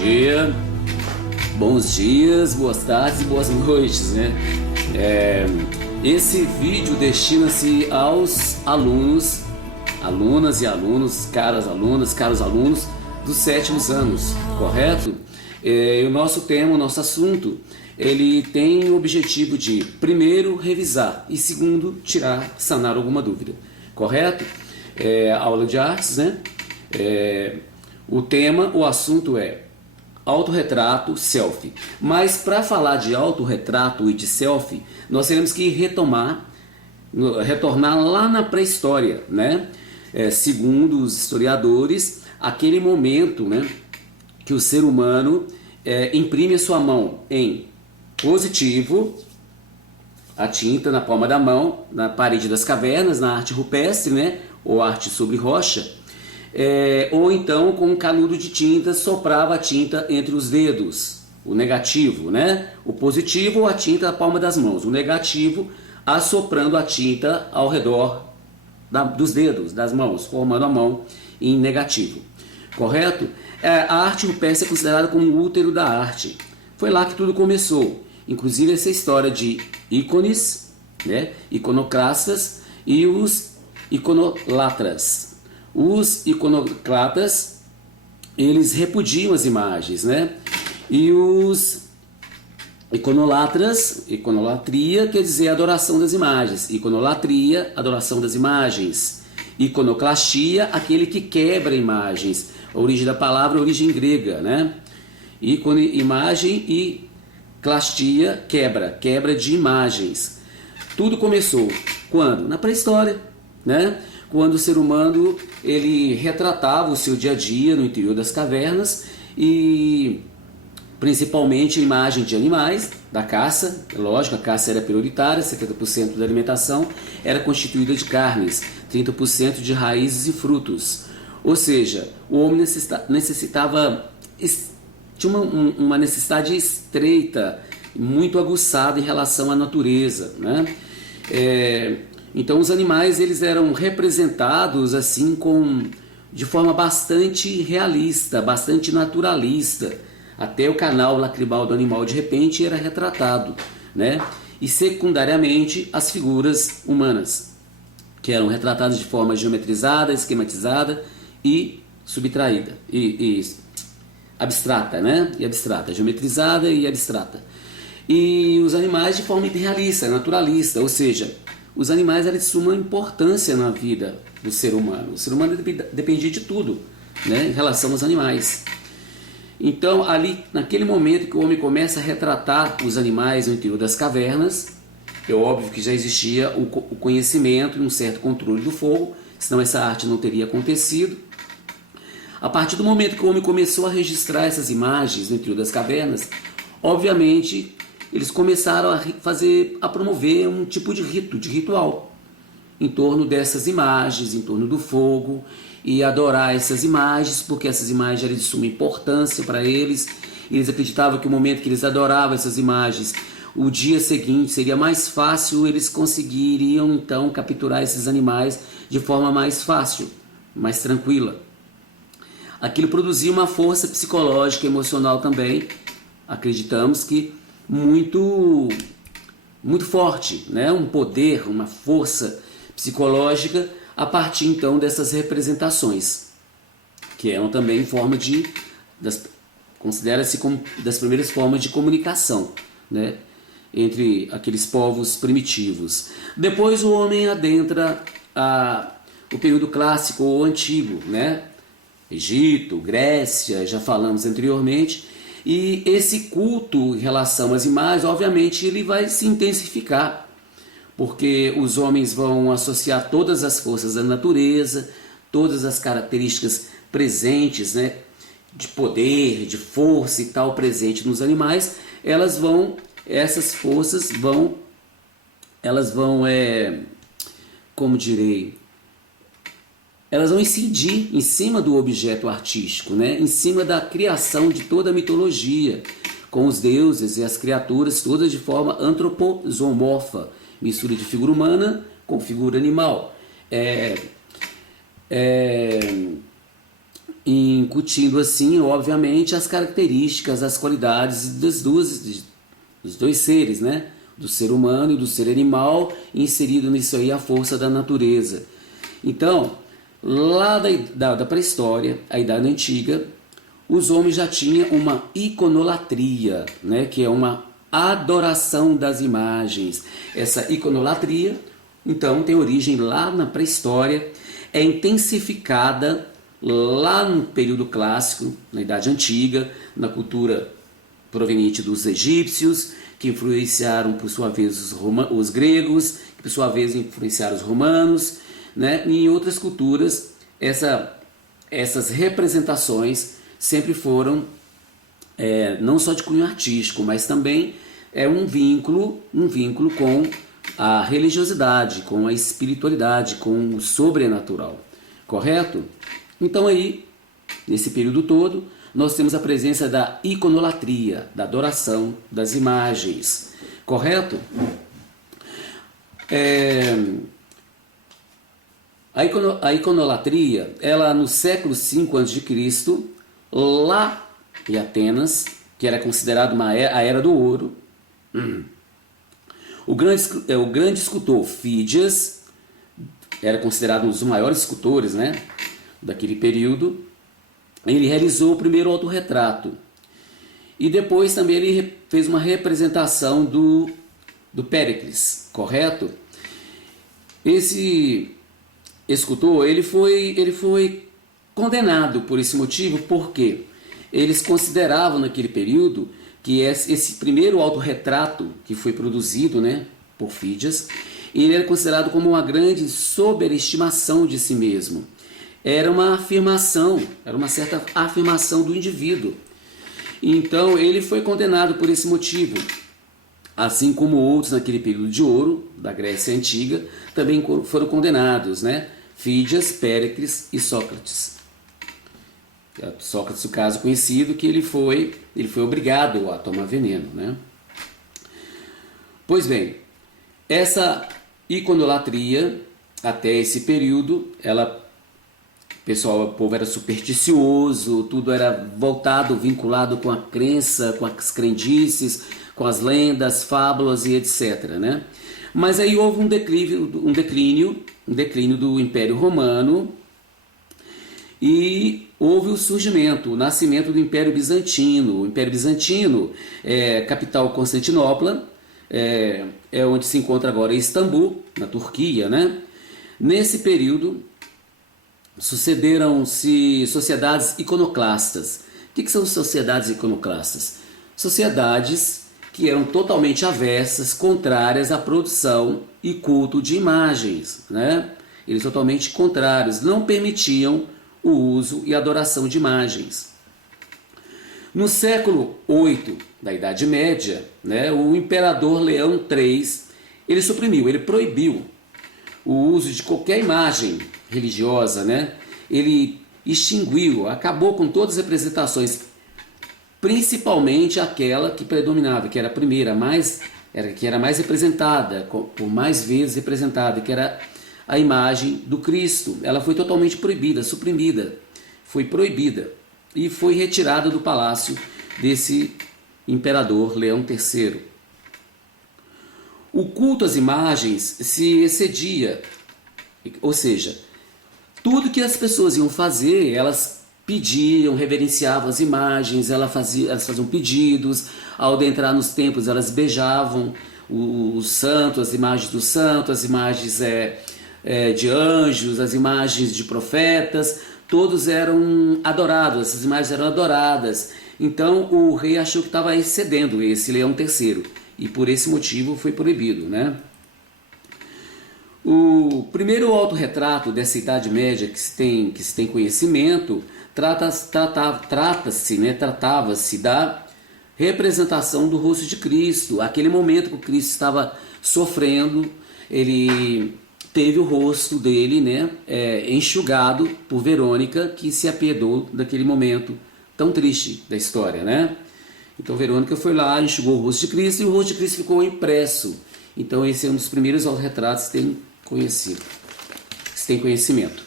dia, bons dias, boas tardes e boas noites, né? Esse vídeo destina-se aos alunos, alunas e alunos, caros alunos dos sétimos anos, correto? O nosso tema, o nosso assunto, ele tem o objetivo de, primeiro, revisar e, segundo, sanar alguma dúvida, correto? Aula de artes, né? O tema, o assunto é autorretrato, selfie. Mas para falar de autorretrato e de selfie, nós teremos que retornar lá na pré-história, né? Segundo os historiadores, aquele momento, né, que o ser humano imprime a sua mão em positivo, a tinta na palma da mão, na parede das cavernas, na arte rupestre, né, ou arte sobre rocha, ou então com um canudo de tinta soprava a tinta entre os dedos, o negativo, né, o positivo, a tinta na palma das mãos, o negativo assoprando a tinta ao redor dos dedos, das mãos, formando a mão em negativo, correto? A arte rupestre é considerada como o útero da arte. Foi lá que tudo começou. Inclusive essa história de ícones, né, iconoclastas e os iconolatras. Os iconoclastas, eles repudiam as imagens, né? E os iconolatras, iconolatria quer dizer adoração das imagens. Iconolatria, adoração das imagens. Iconoclastia, aquele que quebra imagens. A origem da palavra é origem grega, né? Ícone, imagem, e clastia, quebra de imagens. Tudo começou quando? Na pré-história, né? Quando o ser humano ele retratava o seu dia a dia no interior das cavernas e principalmente a imagem de animais, da caça. Lógico, a caça era prioritária, 70% da alimentação era constituída de carnes, 30% de raízes e frutos. Ou seja, o homem tinha uma necessidade estreita, muito aguçada em relação à natureza, né? Então os animais eles eram representados assim de forma bastante realista, bastante naturalista. Até o canal lacrimal do animal de repente era retratado, né? E secundariamente as figuras humanas, que eram retratadas de forma geometrizada, esquematizada e subtraída, e abstrata, né? E abstrata, geometrizada e abstrata. E os animais de forma realista, naturalista, ou seja, os animais eram de suma importância na vida do ser humano. O ser humano dependia de tudo, né, em relação aos animais. Então, ali, naquele momento que o homem começa a retratar os animais no interior das cavernas, é óbvio que já existia o conhecimento e um certo controle do fogo, senão essa arte não teria acontecido. A partir do momento que o homem começou a registrar essas imagens no interior das cavernas, obviamente eles começaram a promover um tipo de ritual em torno dessas imagens, em torno do fogo, e adorar essas imagens, porque essas imagens eram de suma importância para eles. Eles acreditavam que o momento que eles adoravam essas imagens, o dia seguinte seria mais fácil, eles conseguiriam então capturar esses animais de forma mais fácil, mais tranquila. Aquilo produzia uma força psicológica e emocional também, acreditamos que muito forte, né? Um poder, uma força psicológica a partir então dessas representações, que eram também forma considera-se como das primeiras formas de comunicação, né, entre aqueles povos primitivos. Depois o homem adentra o período clássico ou antigo, né? Egito, Grécia, já falamos anteriormente, e esse culto em relação às imagens, obviamente, ele vai se intensificar, porque os homens vão associar todas as forças da natureza, todas as características presentes, né, de poder, de força e tal, presente nos animais, essas forças vão, como direi, elas vão incidir em cima do objeto artístico, né? Em cima da criação de toda a mitologia, com os deuses e as criaturas todas de forma antropozomorfa, mistura de figura humana com figura animal. incutindo assim, obviamente, as características, as qualidades dos dois seres, né? Do ser humano e do ser animal, inserido nisso aí a força da natureza. Então, lá da pré-história, a Idade Antiga, os homens já tinham uma iconolatria, né? Que é uma adoração das imagens. Essa iconolatria, então, tem origem lá na pré-história, é intensificada lá no período clássico, na Idade Antiga, na cultura proveniente dos egípcios, que influenciaram por sua vez os gregos, que por sua vez influenciaram os romanos, né? E em outras culturas, essas representações sempre foram não só de cunho artístico, mas também um vínculo com a religiosidade, com a espiritualidade, com o sobrenatural, correto? Então aí, nesse período todo, nós temos a presença da iconolatria, da adoração das imagens, correto? A iconolatria, ela no século V a.C., lá em Atenas, que era considerado a era do ouro, o grande escultor Fídias, era considerado um dos maiores escultores, né, daquele período. Ele realizou o primeiro autorretrato. E depois também ele fez uma representação do Péricles, correto? Esse escultor, ele foi condenado por esse motivo, porque eles consideravam naquele período que esse primeiro autorretrato que foi produzido, né, por Fídias, ele era considerado como uma grande sobreestimação de si mesmo. Era uma certa afirmação do indivíduo. Então ele foi condenado por esse motivo, assim como outros naquele período de ouro da Grécia Antiga também foram condenados, né? Fídias, Péricles e Sócrates. Sócrates, o caso conhecido, que ele foi obrigado a tomar veneno, né? Pois bem, essa iconolatria até esse período, o povo era supersticioso, tudo era voltado, vinculado com a crença, com as crendices, com as lendas, fábulas e etc., né? Mas aí houve um declínio do Império Romano e houve o nascimento do Império Bizantino. O Império Bizantino, capital Constantinopla, é onde se encontra agora Istambul, na Turquia, né? Nesse período, sucederam-se sociedades iconoclastas. O que são sociedades iconoclastas? Sociedades que eram totalmente avessas, contrárias à produção e culto de imagens, né? Eles totalmente contrários, não permitiam o uso e adoração de imagens. No século VIII da Idade Média, né, o imperador Leão III, ele proibiu o uso de qualquer imagem religiosa, né? Ele extinguiu, acabou com todas as representações, principalmente aquela que predominava, que era a primeira, que era mais representada, por mais vezes representada, que era a imagem do Cristo. Ela foi totalmente proibida, suprimida, foi proibida e foi retirada do palácio desse imperador Leão III. O culto às imagens se excedia, ou seja, tudo que as pessoas iam fazer, elas pediam, reverenciavam as imagens, elas faziam pedidos, ao adentrar nos templos elas beijavam os santos, as imagens do santo, as imagens de anjos, as imagens de profetas, todos eram adorados, essas imagens eram adoradas. Então o rei achou que estava excedendo esse Leão III e por esse motivo foi proibido, né? O primeiro autorretrato dessa Idade Média que se tem conhecimento tratava-se da representação do rosto de Cristo. Aquele momento que o Cristo estava sofrendo, ele teve o rosto dele, né, enxugado por Verônica, que se apiedou daquele momento tão triste da história, né? Então Verônica foi lá, enxugou o rosto de Cristo e o rosto de Cristo ficou impresso. Então esse é um dos primeiros autorretratos que se tem conhecimento.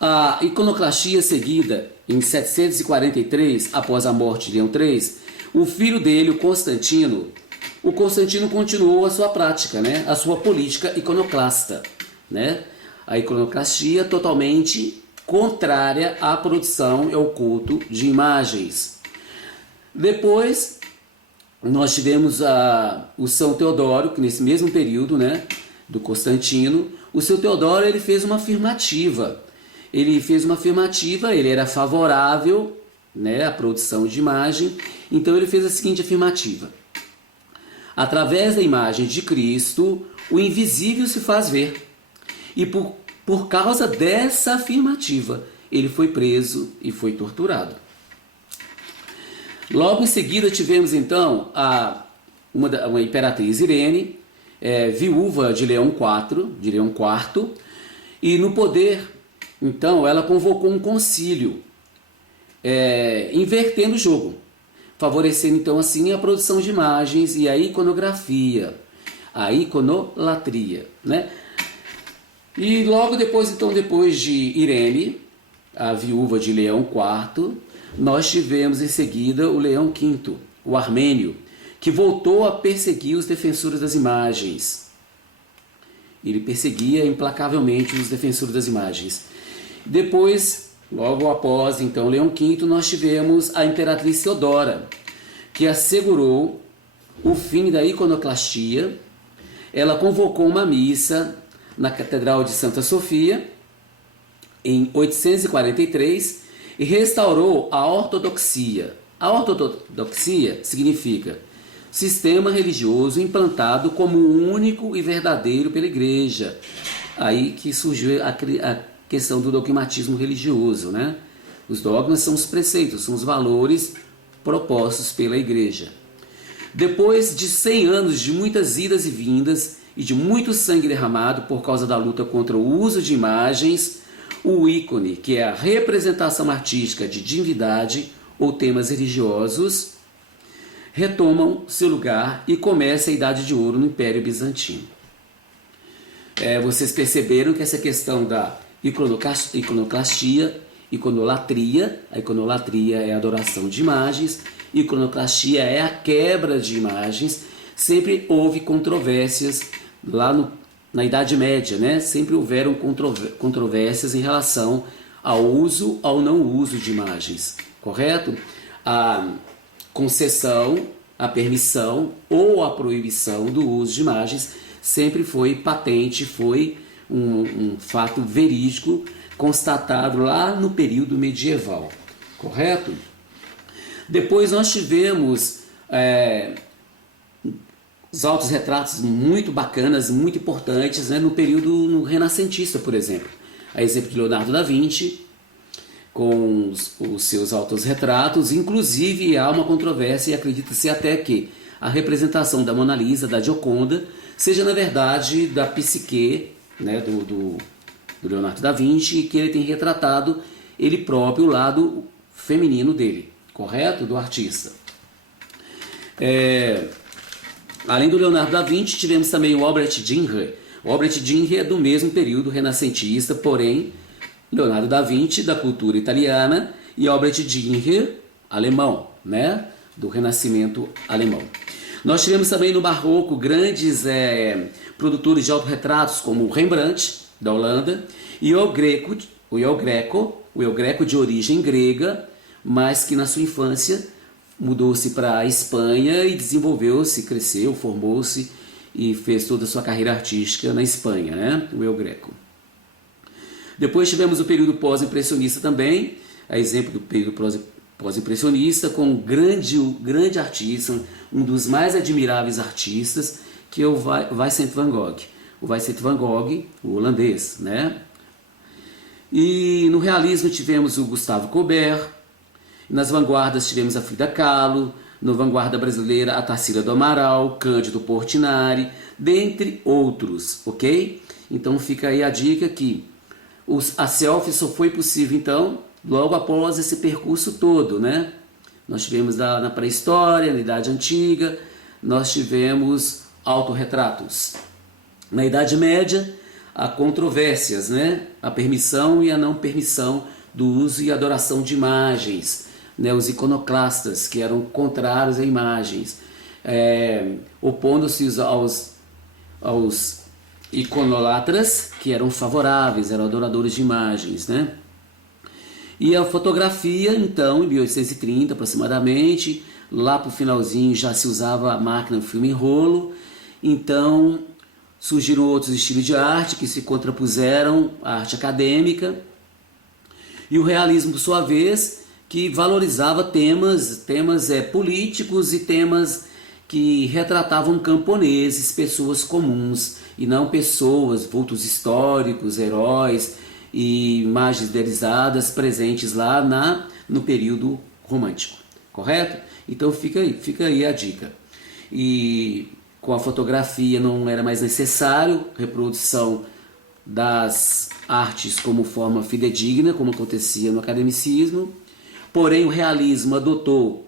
A iconoclastia seguida em 743, após a morte de Leão III, o filho dele, o Constantino continuou a sua prática, né? A sua política iconoclasta, né? A iconoclastia totalmente contrária à produção e ao culto de imagens. Depois, nós tivemos o São Teodoro, que nesse mesmo período, né, do Constantino, o São Teodoro ele fez uma afirmativa. Ele era favorável, né, à produção de imagem, então ele fez a seguinte afirmativa: através da imagem de Cristo, o invisível se faz ver. E por causa dessa afirmativa, ele foi preso e foi torturado. Logo em seguida tivemos então uma imperatriz Irene, viúva de Leão IV, e no poder, então, ela convocou um concílio, invertendo o jogo, favorecendo então assim a produção de imagens e a iconografia, a iconolatria, né? E logo depois, então, depois de Irene, a viúva de Leão IV, nós tivemos em seguida o Leão V, o armênio, que voltou a perseguir os defensores das imagens. Ele perseguia implacavelmente os defensores das imagens. Depois, logo após então Leão V, nós tivemos a imperatriz Teodora, que assegurou o fim da iconoclastia. Ela convocou uma missa na Catedral de Santa Sofia em 843 e restaurou a ortodoxia. A ortodoxia significa sistema religioso implantado como único e verdadeiro pela Igreja. Aí que surgiu a questão do dogmatismo religioso, né? Os dogmas são os preceitos, são os valores propostos pela Igreja. Depois de 100 anos de muitas idas e vindas e de muito sangue derramado por causa da luta contra o uso de imagens, o ícone, que é a representação artística de divindade ou temas religiosos, retomam seu lugar e começa a Idade de Ouro no Império Bizantino. Vocês perceberam que essa questão da iconoclastia, iconolatria, a iconolatria é a adoração de imagens, iconoclastia é a quebra de imagens. Sempre houve controvérsias lá na Idade Média, né? Sempre houveram controvérsias em relação ao uso ou não uso de imagens, correto? A concessão, a permissão ou a proibição do uso de imagens sempre foi patente, foi um fato verídico constatado lá no período medieval, correto? Depois nós tivemos os autorretratos muito bacanas, muito importantes, né, no período renascentista, por exemplo. A exemplo de Leonardo da Vinci, com os seus autorretratos. Inclusive há uma controvérsia e acredita-se até que a representação da Mona Lisa, da Gioconda, seja na verdade da psique, né, do Leonardo da Vinci, que ele tem retratado ele próprio, o lado feminino dele, correto? Do artista. Além do Leonardo da Vinci, tivemos também o Albrecht Dürer. O Albrecht Dürer é do mesmo período renascentista, porém Leonardo da Vinci da cultura italiana e Albrecht Dürer alemão, né, do Renascimento alemão. Nós tivemos também no Barroco grandes produtores de autorretratos como Rembrandt, da Holanda, e o El Greco de origem grega, mas que na sua infância mudou-se para a Espanha e desenvolveu-se, cresceu, formou-se e fez toda a sua carreira artística na Espanha, né? O El Greco. Depois tivemos o período pós-impressionista também, a exemplo do período pós-impressionista, com um grande artista, um dos mais admiráveis artistas, que é o Vincent van Gogh. O Vincent van Gogh, o holandês, né? E no realismo tivemos o Gustavo Courbet, nas vanguardas tivemos a Frida Kahlo, na vanguarda brasileira a Tarsila do Amaral, Cândido Portinari, dentre outros, ok? Então fica aí a dica que a selfie só foi possível então logo após esse percurso todo, né? Nós tivemos na pré-história, na Idade Antiga, nós tivemos autorretratos. Na Idade Média, a controvérsias, né? A permissão e a não permissão do uso e adoração de imagens, né? Os iconoclastas, que eram contrários a imagens, opondo-se aos iconolatras, que eram favoráveis, eram adoradores de imagens, né? E a fotografia, então, em 1830 aproximadamente, lá para o finalzinho já se usava a máquina de filme em rolo, então surgiram outros estilos de arte que se contrapuseram à arte acadêmica, e o realismo, por sua vez, que valorizava temas políticos e temas que retratavam camponeses, pessoas comuns, e não pessoas, vultos históricos, heróis e imagens idealizadas presentes lá no período romântico, correto? Então fica aí a dica. E com a fotografia não era mais necessário reprodução das artes como forma fidedigna, como acontecia no academicismo, porém o realismo adotou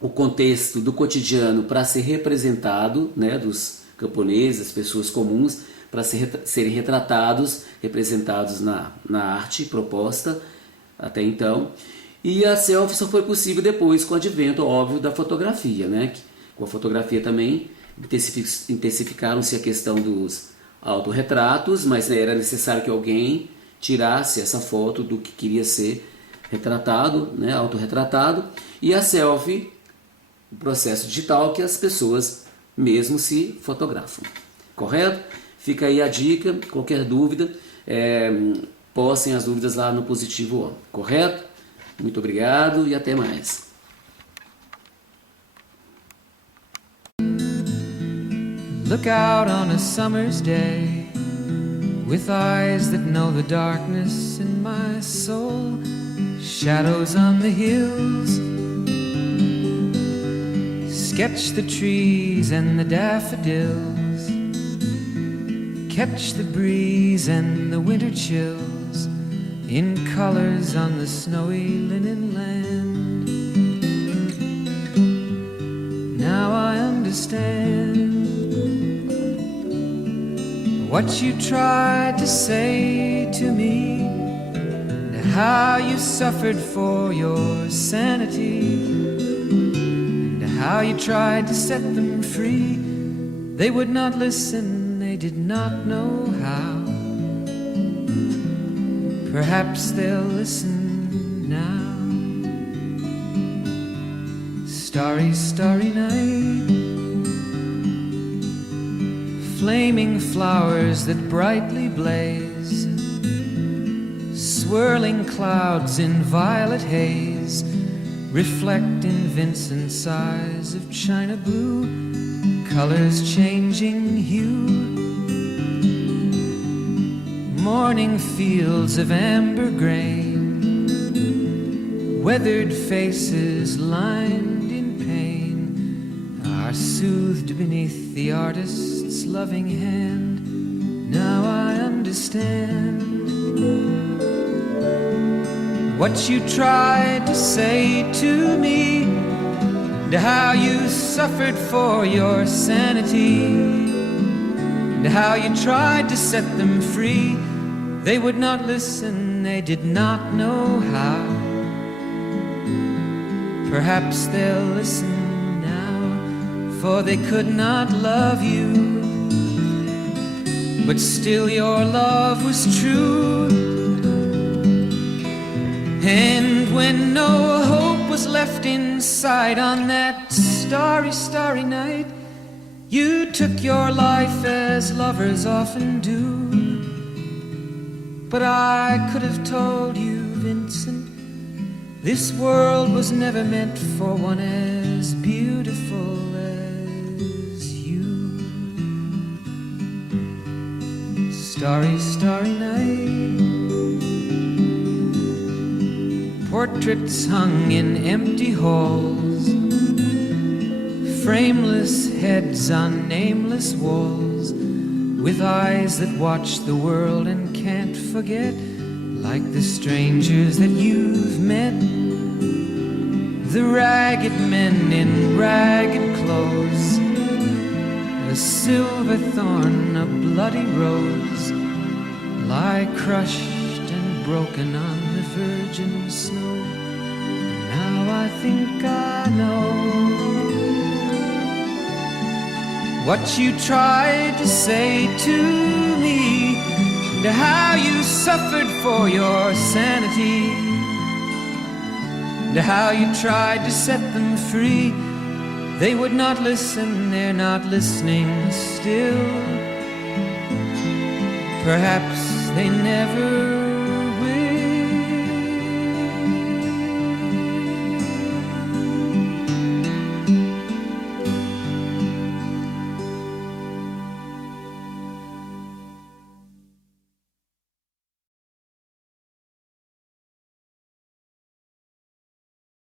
o contexto do cotidiano para ser representado, né, dos camponeses, das pessoas comuns, para serem representados na arte proposta até então. E a selfie só foi possível depois com o advento, óbvio, da fotografia, né? Com a fotografia também intensificaram-se a questão dos autorretratos, mas era necessário que alguém tirasse essa foto do que queria ser retratado, né? Autorretratado, e a selfie, o processo digital que as pessoas mesmo se fotografam, correto? Fica aí a dica, qualquer dúvida, postem as dúvidas lá no Positivo On, correto? Muito obrigado e até mais. Look out on a summer's day with eyes that know the darkness in my soul. Shadows on the hills, sketch the trees and the daffodils, catch the breeze and the winter chills in colors on the snowy linen land. Now I understand what you tried to say to me, and how you suffered for your sanity, and how you tried to set them free. They would not listen, they did not know how. Perhaps they'll listen now. Starry, starry night, flaming flowers that brightly blaze, swirling clouds in violet haze, reflect in Vincent's eyes of china blue, colors changing hue. Morning fields of amber grain, weathered faces lined in pain, are soothed beneath the artist's loving hand. Now I understand what you tried to say to me, and how you suffered for your sanity, and how you tried to set them free. They would not listen, they did not know how. Perhaps they'll listen now, for they could not love you, but still your love was true. And when no hope was left inside on that starry, starry night, you took your life as lovers often do. But I could have told you, Vincent, this world was never meant for one as beautiful as you. Starry, starry night, portraits hung in empty halls, frameless heads on nameless walls, with eyes that watch the world and can't forget, like the strangers that you've met, the ragged men in ragged clothes, a silver thorn, a bloody rose, lie crushed and broken on the virgin snow. Now I think I know what you tried to say to me, and how you suffered for your sanity, and how you tried to set them free. They would not listen, they're not listening still. Perhaps they never